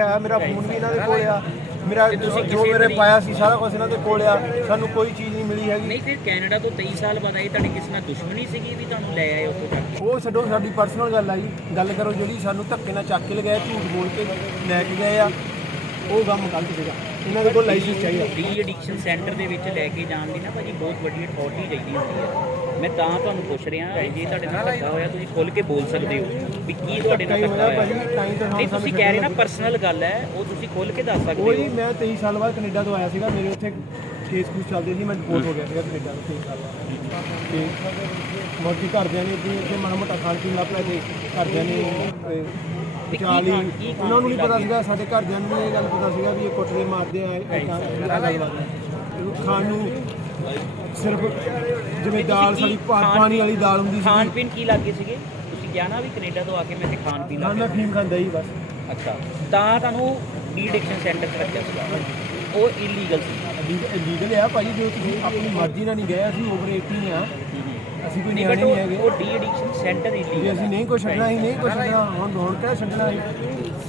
ਆ ਮੇਰਾ ਫੋਨ ਵੀ ਇਹਨਾਂ ਦੇ ਕੋਲ ਆ। ਮੇਰਾ ਤੁਸੀਂ ਜੋ ਮੇਰੇ ਪਾਇਆ ਸੀ ਸਾਰਾ ਕੁਝ ਇਹਨਾਂ ਦੇ ਕੋਲ ਆ। ਸਾਨੂੰ ਕੋਈ ਚੀਜ਼ ਨਹੀਂ ਮਿਲੀ ਹੈਗੀ। ਨਹੀਂ ਫਿਰ ਕੈਨੇਡਾ ਤੋਂ 23 ਸਾਲ ਬਾਅਦ ਆਏ ਤੁਹਾਡੀ ਕਿਸੇ ਨਾਲ ਦੁਸ਼ਮਣੀ ਸੀਗੀ ਵੀ ਤੁਹਾਨੂੰ ਲੈ ਆਏ ਉੱਥੋਂ ਤੱਕ? ਉਹ ਛੱਡੋ ਸਾਡੀ ਪਰਸਨਲ ਗੱਲ ਆ ਜੀ। ਗੱਲ ਕਰੋ ਜਿਹੜੀ ਸਾਨੂੰ ਧੱਕੇ ਨਾਲ ਚੱਕ ਕੇ ਲਗਾਇਆ ਝੂਠ ਬੋਲ ਕੇ ਲੈ ਕੇ ਗਏ ਆ। ਉਹ ਕੰਮ ਗਲਤ ਸੀਗਾ। ਇਹਨਾਂ ਦੇ ਕੋਲ ਲਾਇਸੈਂਸ ਚਾਹੀਦਾ। ਡੀ ਐਡਿਕਸ਼ਨ ਸੈਂਟਰ ਦੇ ਵਿੱਚ ਲੈ ਕੇ ਜਾਣ ਦੀ ਨਾ ਭਾਜੀ ਬਹੁਤ ਵੱਡੀ ਅਥਾਰਟੀ ਚਾਹੀਦੀ ਹੁੰਦੀ ਹੈ। ਮੈਂ ਤਾਂ ਤੁਹਾਨੂੰ ਪੁੱਛ ਰਿਹਾ ਜੇ ਤੁਹਾਡੇ ਨਾਲ ਧੱਕਾ ਹੋਇਆ ਤੁਸੀਂ ਖੁੱਲ ਕੇ ਬੋਲ ਸਕਦੇ ਹੋ ਵੀ ਕੀ ਤੁਹਾਡੇ ਨਾਲ ਕਈ ਧੱਕਾ ਹੋਇਆ ਨਹੀਂ ਤੁਸੀਂ ਕਹਿ ਰਹੇ ਨਾ ਪਰਸਨਲ ਗੱਲ ਹੈ ਉਹ ਤੁਸੀਂ ਖੁੱਲ ਕੇ ਦੱਸ ਸਕਦੇ ਕੋਈ ਹੋ। ਮੈਂ 23 ਸਾਲ ਬਾਅਦ ਕੈਨੇਡਾ ਤੋਂ ਆਇਆ ਸੀਗਾ ਮੇਰੇ ਉੱਥੇ ਕੇਸ ਕੁਝ ਚੱਲਦੇ ਸੀ ਮੈਂ ਰਿਪੋਰਟ ਹੋ ਗਿਆ ਸੀਗਾ ਕੈਨੇਡਾ ਤੋਂ 23 ਸਾਲ ਬਾਅਦ। ਮੋਦੀ ਘਰਦਿਆਂ ਨੇ ਇੱਥੇ ਇੱਥੇ ਮਾੜਾ ਮੋਟਾ ਖਾਣ ਪੀਣ ਲੱਗ ਪਿਆ ਤੇ ਘਰਦਿਆਂ ਨੇ ਅਹ, ਖਾਣ- ਖਾਣ ਉਹਨਾਂ ਨੂੰ ਨਹੀਂ ਪਤਾ ਸੀਗਾ ਸਾਡੇ ਘਰਦਿਆਂ ਨੂੰ ਵੀ ਇਹ ਗੱਲ ਪਤਾ ਸੀਗਾ ਵੀ ਇਹ ਕੁੱਟਦੇ ਮਾਰਦੇ ਆ ਇਹ ਖਾਣ ਇਹਨੂੰ ਖਾਣ ਨੂੰ ਸਿਰਫ ਜਿਵੇਂ ਦਾਲ ਸਾਡੀ ਪਾ- ਖਾਣ- ਪਾਣੀ ਵਾਲੀ ਦਾਲ ਹੁੰਦੀ ਖਾਣ ਸੀ ਪੀਣ ਕੀ ਲੱਗੇ ਸੀਗੇ? ਤੁਸੀਂ ਕਿਹਾ ਨਾ ਵੀ ਕੈਨੇਡਾ ਤੋਂ ਆ ਕੇ ਮੈਂ ਤੇ ਖਾਣ ਪੀਣ ਨਾਲ ਲੱਗ ਮੈਂ ਫੀਮ ਖਾਂਦਾ ਹੀ ਬਸ। ਗਿਆ ਅੱਛਾ। ਤਾਂ ਤੁਹਾਨੂੰ ਡੀ ਐਡਿਕਸ਼ਨ ਸੈਂਟਰ 'ਚ ਰੱਖਿਆ ਸੀਗਾ। ਉਹ ਇਲੀਗਲ ਸੀ। ਲੀਗਲ ਆ ਭਾਜੀ ਜੋ ਤੁਸੀਂ ਆਪਣੀ ਮਰਜ਼ੀ ਨਾਲ ਨਹੀਂ ਗਏ ਅਸੀਂ ਓਵਰ 18 ਆ। ਅਸੀਂ ਕੋਈ ਨਹੀਂ ਨਿਆਣੇ ਬਟ ਹੈਗੇ। ਉਹ ਡੀ ਐਡਿਕਸ਼ਨ ਸੈਂਟਰ ਇਲੀਗਲ ਅਸੀਂ ਨਹੀਂ ਕੋਈ ਛੱਡਣਾ ਨਹੀਂ ਕੋਈ ਛੱਡਣਾ ਹੁਣ ਹੁਣ ਕਿਆ ਛੱਡਣਾ ਅਸੀਂ